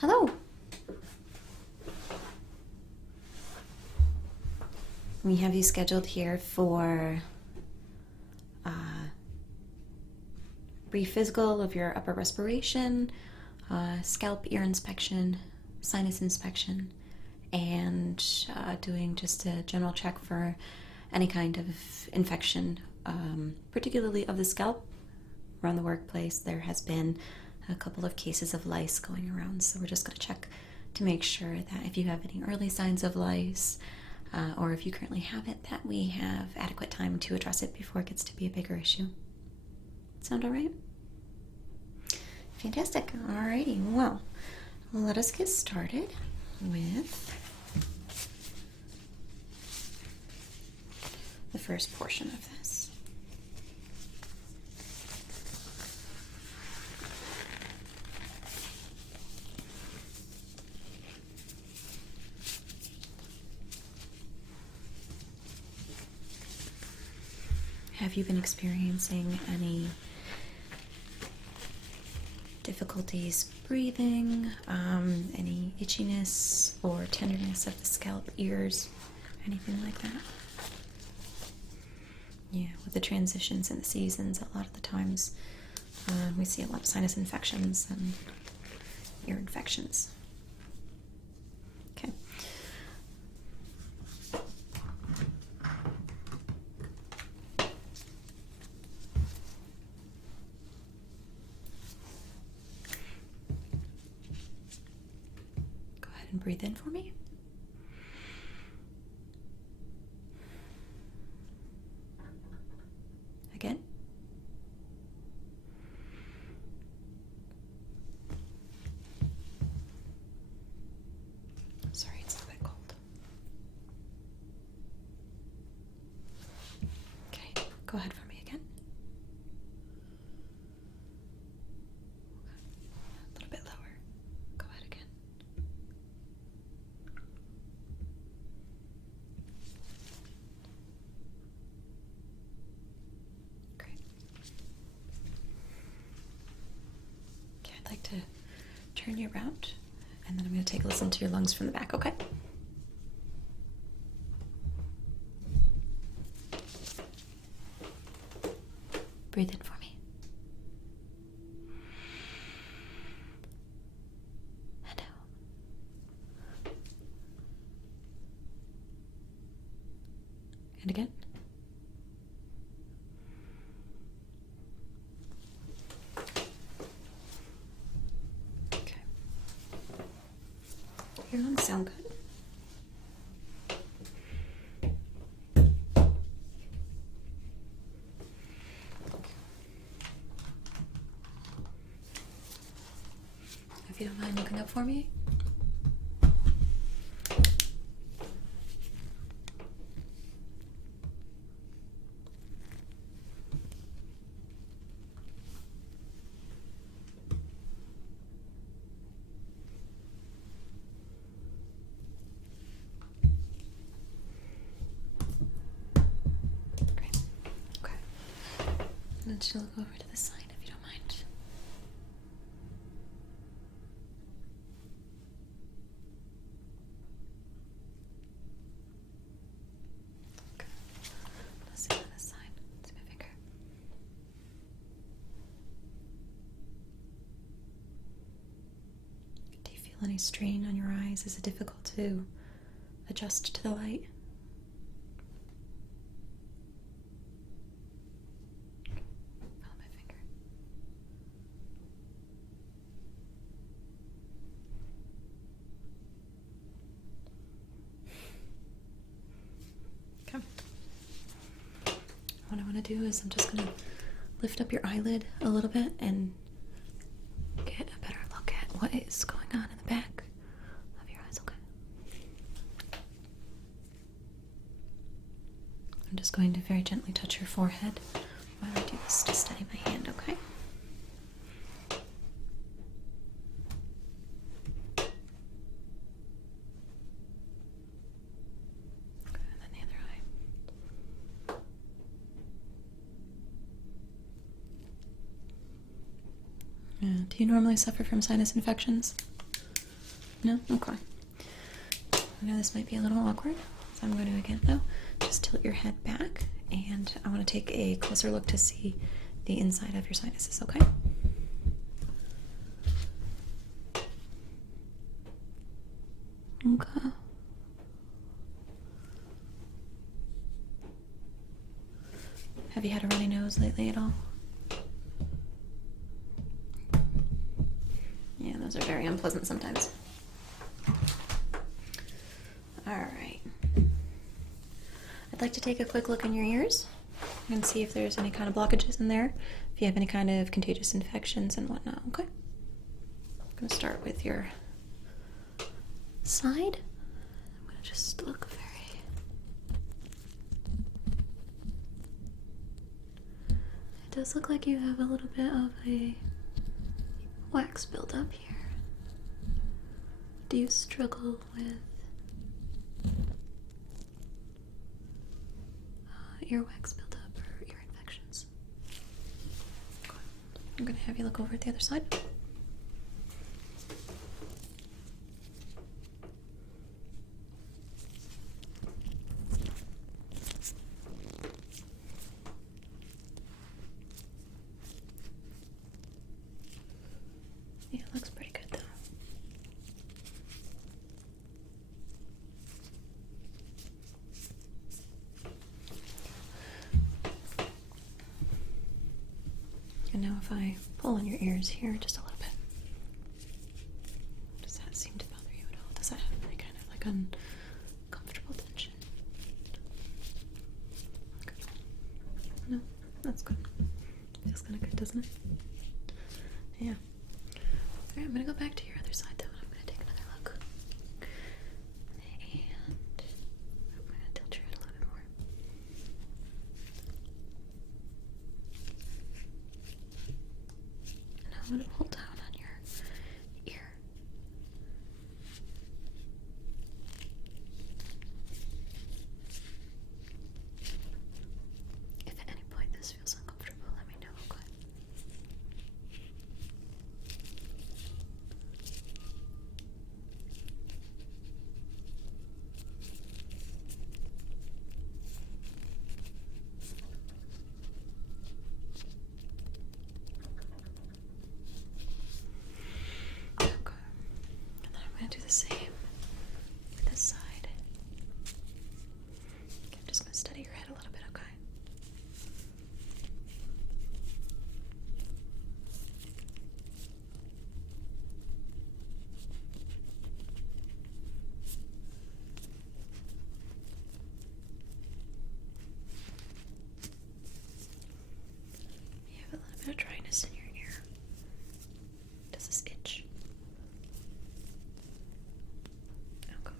Hello. We have you scheduled here for brief physical of your upper respiration, scalp ear inspection, sinus inspection, and doing just a general check for any kind of infection, particularly of the scalp. Around the workplace, there has been a couple of cases of lice going around, so we're just going to check to make sure that if you have any early signs of lice, or if you currently have it, that we have adequate time to address it before it gets to be a bigger issue. Sound all right? Fantastic. Alrighty. Well, let us get started with the first portion of this. Have you been experiencing any difficulties breathing, any itchiness or tenderness of the scalp, ears, anything like that? Yeah, with the transitions and the seasons, a lot of the times we see a lot of sinus infections and ear infections. Okay. Go ahead and breathe in for me. Again. Sorry, it's a bit cold. Okay, go ahead for me again. A little bit lower. Go ahead again. Great. Okay, I'd like to turn you around, and then I'm going to take a listen to your lungs from the back, okay? Breathe in for me. And out. And again. Okay. Your lungs sound good. If you don't mind looking up for me. Great. Okay. I want you to look over to the side if you don't mind. Okay. Let's see on this side. See my finger. Do you feel any strain on your eyes? Is it difficult to adjust to the light? Follow my finger. Okay. What I want to do is I'm just going to lift up your eyelid a little bit and get a better look at what is going on in the back of your eyes, okay? I'm just going to very gently touch your forehead while I do this to steady my hand, okay? Okay, and then the other eye. Do you normally suffer from sinus infections? No? Okay. I know this might be a little awkward, so I'm going to again, though, just tilt your head back, and I want to take a closer look to see the inside of your sinuses, okay? Okay. Have you had a runny nose lately at all? Yeah, those are very unpleasant sometimes. Alright. I'd like to take a quick look in your ears and see if there's any kind of blockages in there, if you have any kind of contagious infections and whatnot, okay? I'm going to start with your side. I'm going to just look very... It does look like you have a little bit of a wax buildup here. Do you struggle with earwax buildup or ear infections? I'm going to have you look over at the other side. Yeah, it looks pretty good though. And now if I pull on your ears here just a little bit, does that seem to bother you at all? Does that have any kind of like uncomfortable tension? Okay. No, that's good. Feels kind of good, doesn't it? Yeah. Alright, I'm gonna go back to your other side though, and I'm gonna take another look. And I'm gonna tilt your head a little bit more. And now I'm gonna pull down on your ear. If at any point this feels uncomfortable, let me know, okay? Okay. And then I'm going to do the same with this side. Okay, I'm just going to steady your head a little bit, okay? You have a little bit of dryness in your ear. Does this itch? Okay.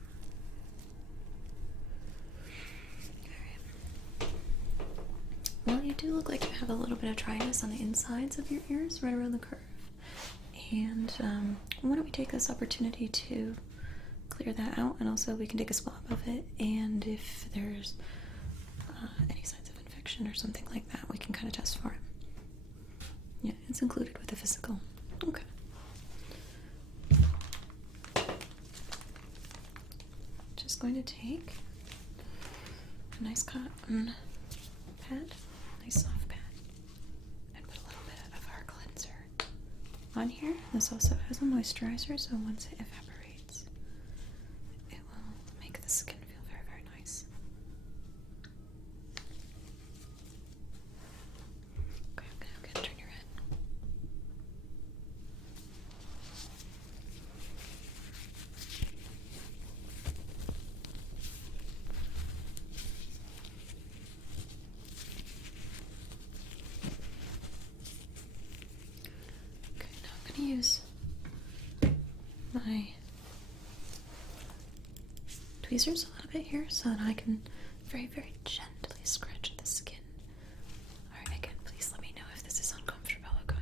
Alright. Well, you do look like you have a little bit of dryness on the insides of your ears, right around the curve. And why don't we take this opportunity to clear that out, and also we can take a swab of it, and if there's any signs of infection or something like that, we can kind of test for it. Yeah, it's included with the physical. Okay. Just going to take a nice cotton pad, nice soft pad, and put a little bit of our cleanser on here. This also has a moisturizer, so once it evaporates, it will make the skin feel very, very nice. Okay, I'm gonna turn your head. Okay, now I'm gonna use my tweezers a little bit here so that I can very, very gently scratch the skin. Alright, again, please let me know if this is uncomfortable, okay?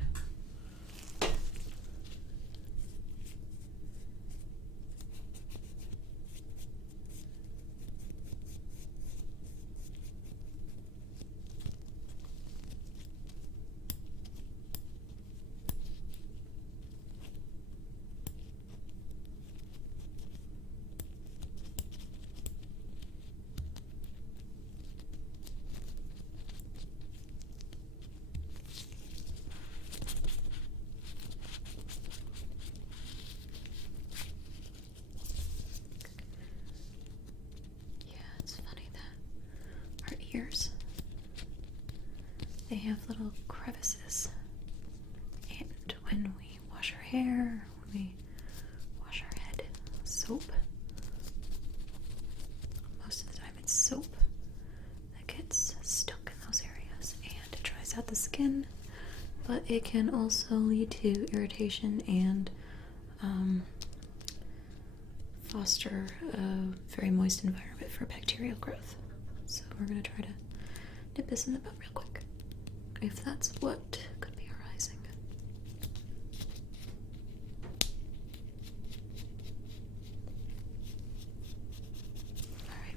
they have little crevices. And when we wash our hair, when we wash our head, soap, most of the time it's soap that gets stuck in those areas and it dries out the skin, but it can also lead to irritation and foster a very moist environment for bacterial growth. So we're going to try to nip this in the butt real quick, if that's what could be arising. Alright,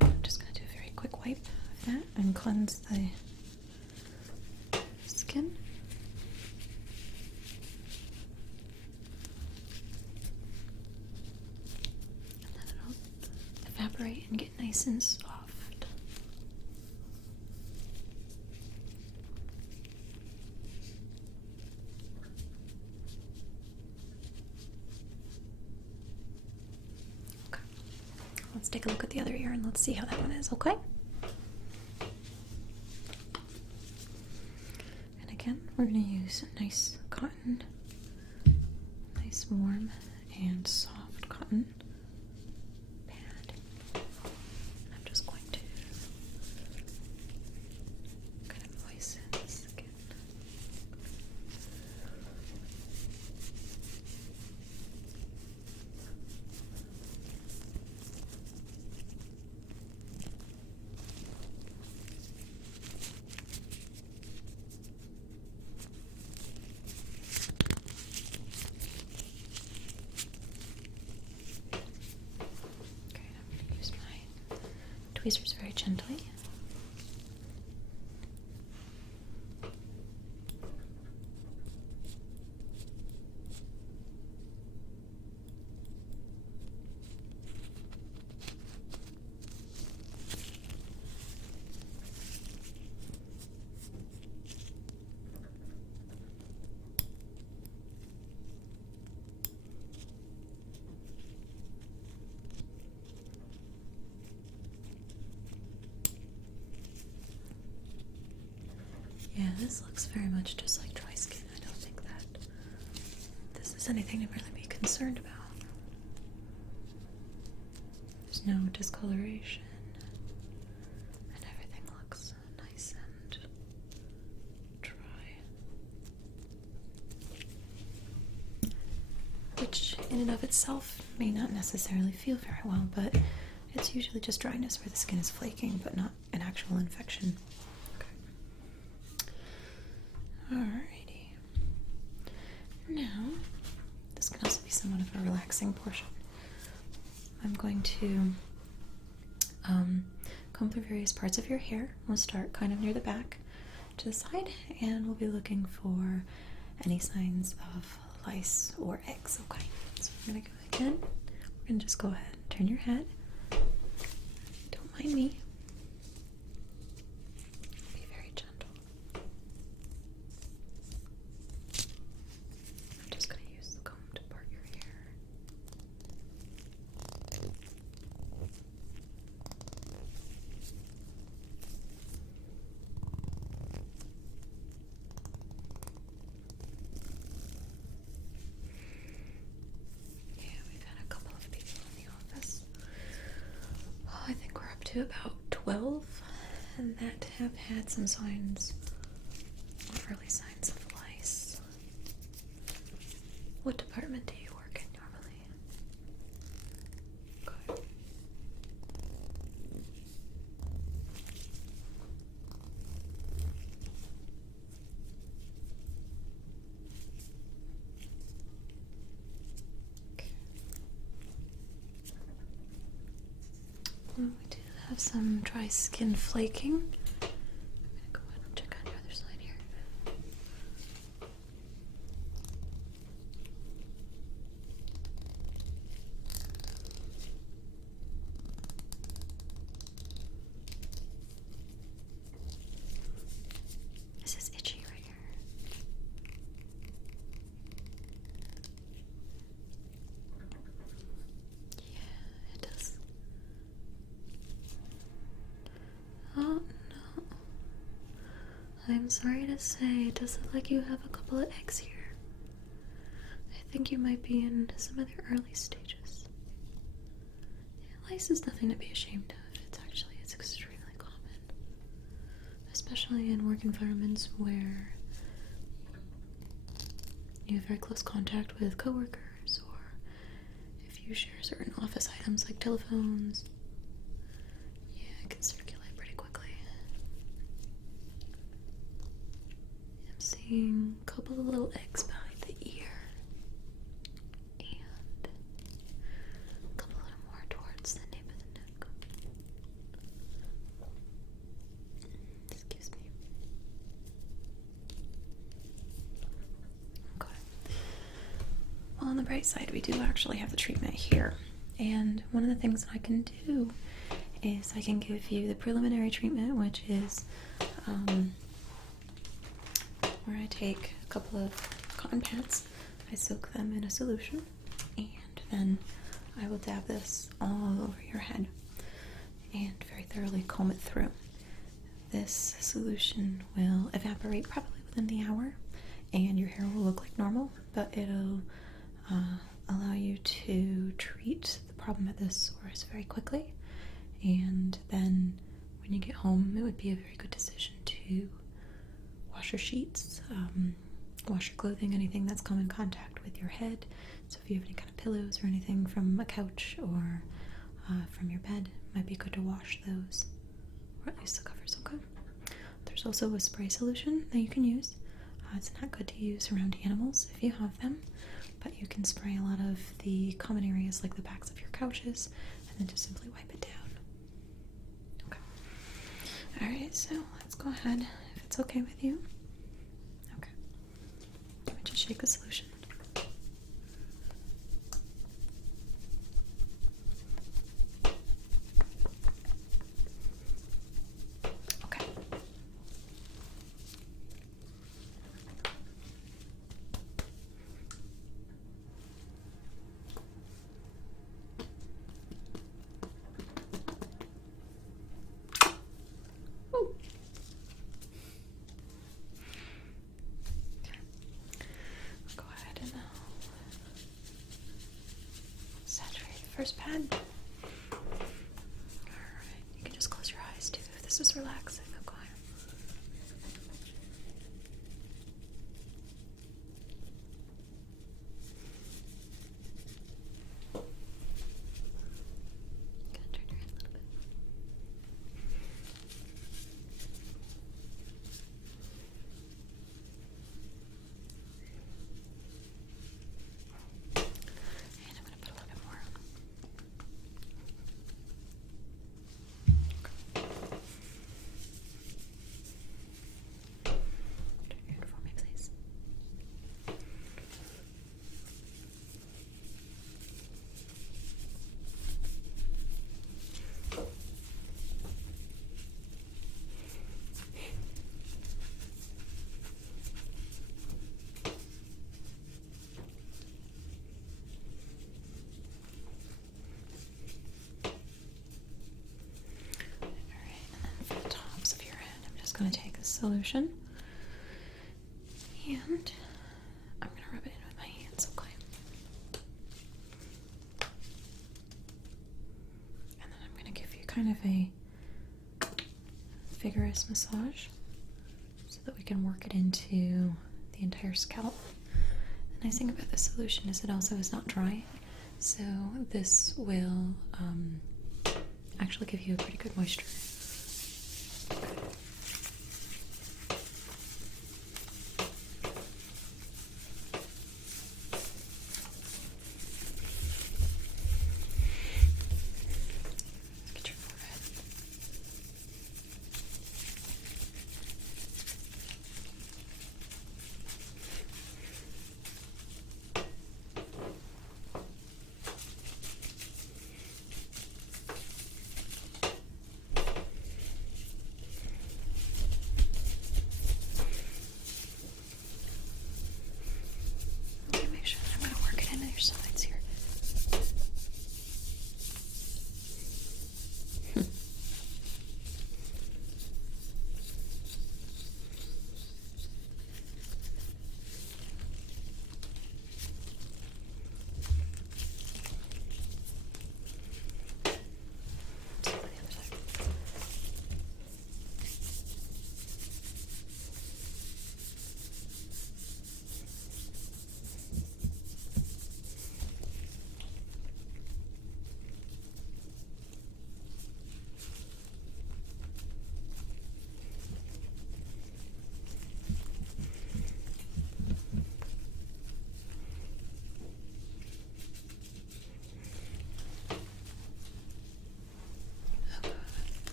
I'm just going to do a very quick wipe of that and cleanse the skin. Evaporate and get nice and soft. Okay. Let's take a look at the other ear and let's see how that one is, okay? And again, we're going to use a nice cotton, nice warm and soft cotton. I'm just going to kind of moisten the skin. Okay, I'm going to use my tweezers very gently. Yeah, this looks very much just like dry skin. I don't think that this is anything to really be concerned about. There's no discoloration, and everything looks nice and dry. Which, in and of itself, may not necessarily feel very well, but it's usually just dryness where the skin is flaking, but not an actual infection. Alrighty. Now, this can also be somewhat of a relaxing portion. I'm going to comb through various parts of your hair. We'll start kind of near the back to the side, and we'll be looking for any signs of lice or eggs. Okay, so I'm going to go again. We're going to just go ahead and turn your head. Don't mind me. About 12 and that have had some signs or early signs of lice. What department do you work in normally? Good. Okay. Well, we do have some dry skin flaking. I'm going to go ahead and check on your other side here. This is itchy right here. Yeah, it does. Oh I'm sorry to say, it does look like you have a couple of eggs here. I think you might be in some of the early stages. Yeah, lice is nothing to be ashamed of. It's extremely common. Especially in work environments where you have very close contact with coworkers, or if you share certain office items like telephones. Yeah, it can circulate pretty quickly. I'm seeing a couple of little eggs behind the ear, and a couple little more towards the nape of the neck. Excuse me. Okay. Well, on the bright side, we do actually have the treatment here. And one of the things that I can do is I can give you the preliminary treatment, which is where I take a couple of cotton pads, I soak them in a solution, and then I will dab this all over your head and very thoroughly comb it through. This solution will evaporate probably within the hour, and your hair will look like normal, but it'll allow you to treat the problem at this source very quickly. And then when you get home, it would be a very good decision to wash your sheets, wash your clothing, anything that's come in contact with your head. So if you have any kind of pillows or anything from a couch or from your bed, it might be good to wash those, or at least the covers, okay? There's also a spray solution that you can use. It's not good to use around animals if you have them, but you can spray a lot of the common areas like the backs of your couches and then just simply wipe it down. Okay. Alright, so let's go ahead, if it's okay with you. Okay. Let me just shake the solution. Okay. Ooh. Go ahead and saturate the first pad. Alright, you can just close your eyes too if this is relaxing, okay? Gonna turn your head a little bit. And I'm going to put a little bit more on. Turn your head for me, please. Alright, and then for the tops of your head, I'm just going to take this solution and I'm going to rub it in with my hands, okay? And then I'm going to give you kind of a vigorous massage so that we can work it into the entire scalp. The nice thing about this solution is it also is not dry, so this will actually give you a pretty good moisture. Get your forehead.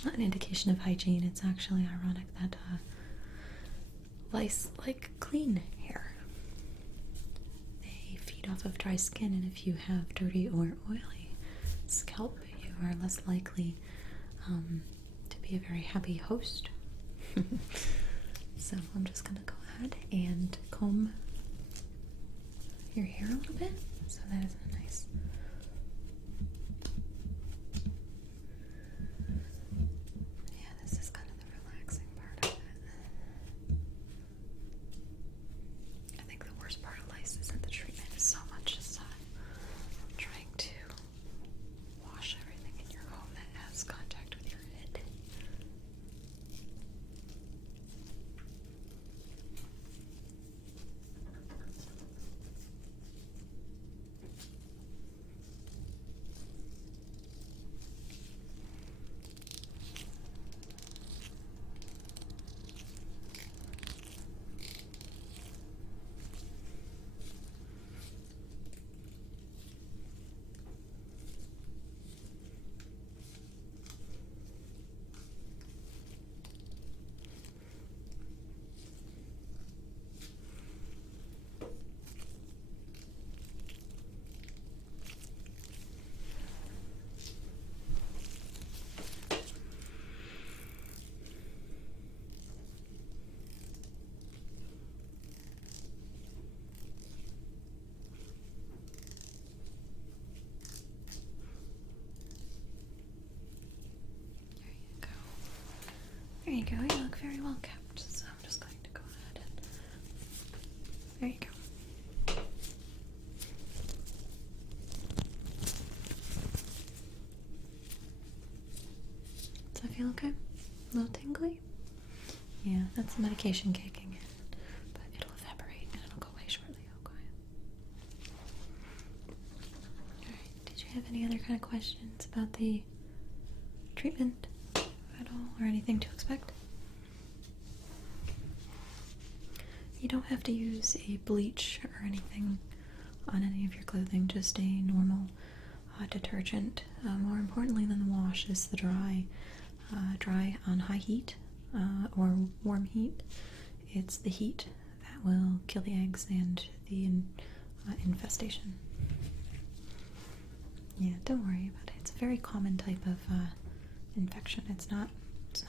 it's not an indication of hygiene. It's actually ironic that lice like clean hair. They feed off of dry skin, and if you have dirty or oily scalp, you are less likely to be a very happy host. So I'm just gonna go ahead and comb your hair a little bit, so that is a nice. Yeah, this is kind of the relaxing part of it. I think the worst part of lice isn't the treatment so much as trying to wash everything in your home that has contact with your head. There you go, you look very well kept, so I'm just going to go ahead and. There you go. Does that feel okay? A little tingly? Yeah, that's the medication kicking in, but it'll evaporate and it'll go away shortly, okay? Alright, did you have any other kind of questions about the treatment at all, or anything to expect? You don't have to use a bleach or anything on any of your clothing, just a normal detergent. More importantly than the wash is the dry on high heat or warm heat. It's the heat that will kill the eggs and the infestation. Yeah, don't worry about it. It's a very common type of infection. It's not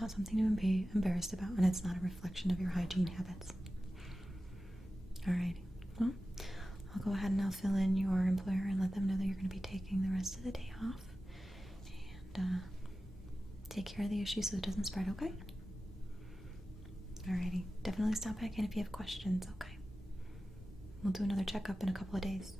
something to be embarrassed about, and it's not a reflection of your hygiene habits. Alrighty. Well, I'll go ahead and I'll fill in your employer and let them know that you're going to be taking the rest of the day off, and take care of the issue so it doesn't spread, okay? Alrighty. Definitely stop back in if you have questions, okay? We'll do another checkup in a couple of days.